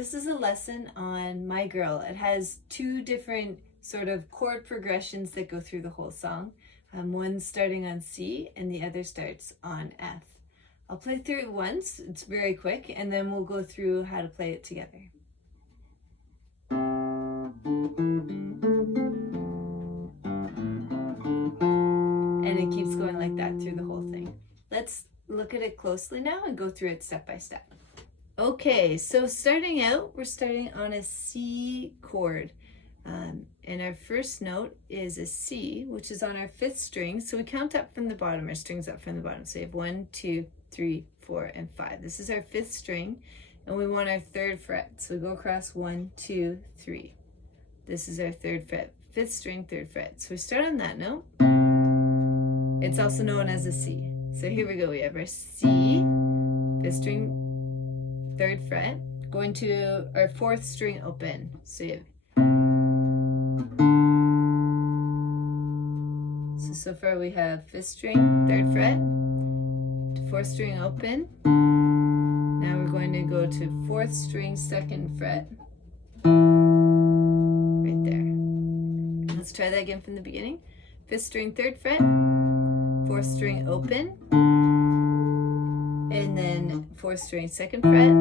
This is a lesson on My Girl. It has two different sort of chord progressions that go through the whole song. One starting on C and the other starts on F. I'll play through it once, it's very quick, and then we'll go through how to play it together. And it keeps going like that through the whole thing. Let's look at it closely now and go through it step by step. Okay, so starting out, we're starting on a C chord. And our first note is a C, which is on our fifth string. So we count up from the bottom, our strings up from the bottom. So we have 1, 2, 3, 4, and 5. This is our fifth string, and we want our third fret. So we go across 1, 2, 3. This is our third fret, fifth string, third fret. So we start on that note. It's also known as a C. So here we go, we have our C, fifth string, third fret, going to our fourth string open. So you have so far we have fifth string, third fret, to fourth string open. Now we're going to go to fourth string, second fret, right there. Let's try that again from the beginning. Fifth string, third fret, fourth string open, and then fourth string, second fret,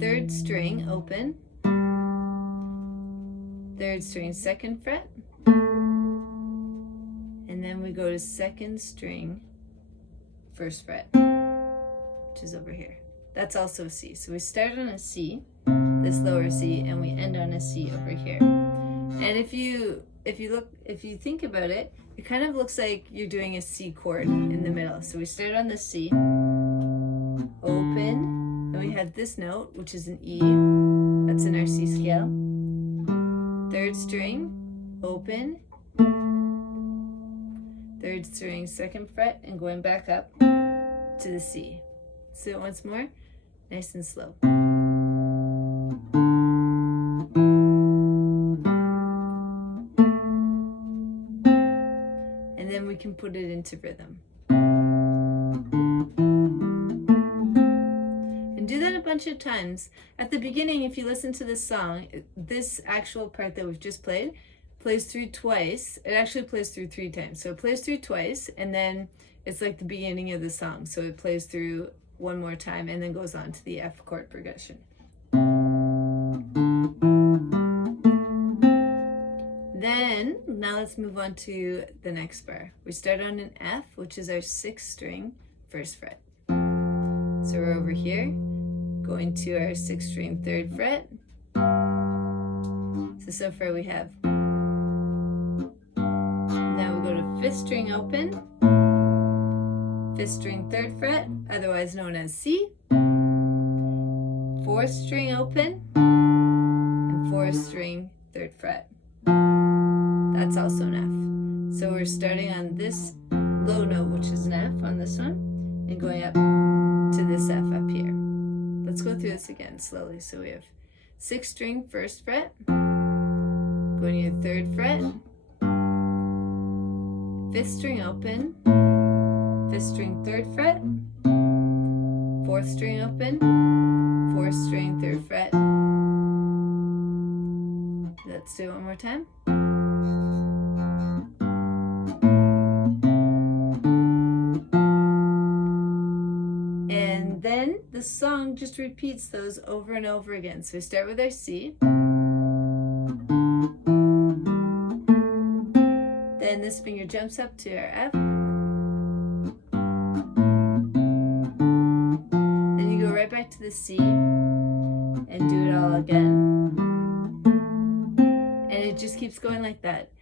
third string open, third string, second fret, and then we go to second string, first fret, which is over here. That's also a C. So we start on a C, this lower C, and we end on a C over here. And if you think about it, it kind of looks like you're doing a C chord in the middle. So we start on the C, open, then we have this note, which is an E, that's in our C scale. Third string, open, third string, second fret, and going back up to the C. So once more, nice and slow. And then we can put it into rhythm. And do that a bunch of times. At the beginning, if you listen to this song, this actual part that we've just played plays through twice. It actually plays through 3 times. So it plays through twice, and then it's like the beginning of the song. So it plays through one more time and then goes on to the F chord progression. Then, now let's move on to the next bar. We start on an F, which is our sixth string, first fret. So we're over here, going to our sixth string, third fret. So far we have, now we go to fifth string open, fifth string, third fret, otherwise known as C, fourth string open, and fourth string, third fret. That's also an F. So we're starting on this low note, which is an F on this one, and going up to this F up here. Let's go through this again slowly. So we have sixth string, first fret, going to your third fret, fifth string open, fifth string, third fret, fourth string open, fourth string, third fret. Let's do it one more time. And then the song just repeats those over and over again. So we start with our C. Then this finger jumps up to our F. Then you go right back to the C and do it all again. And it just keeps going like that.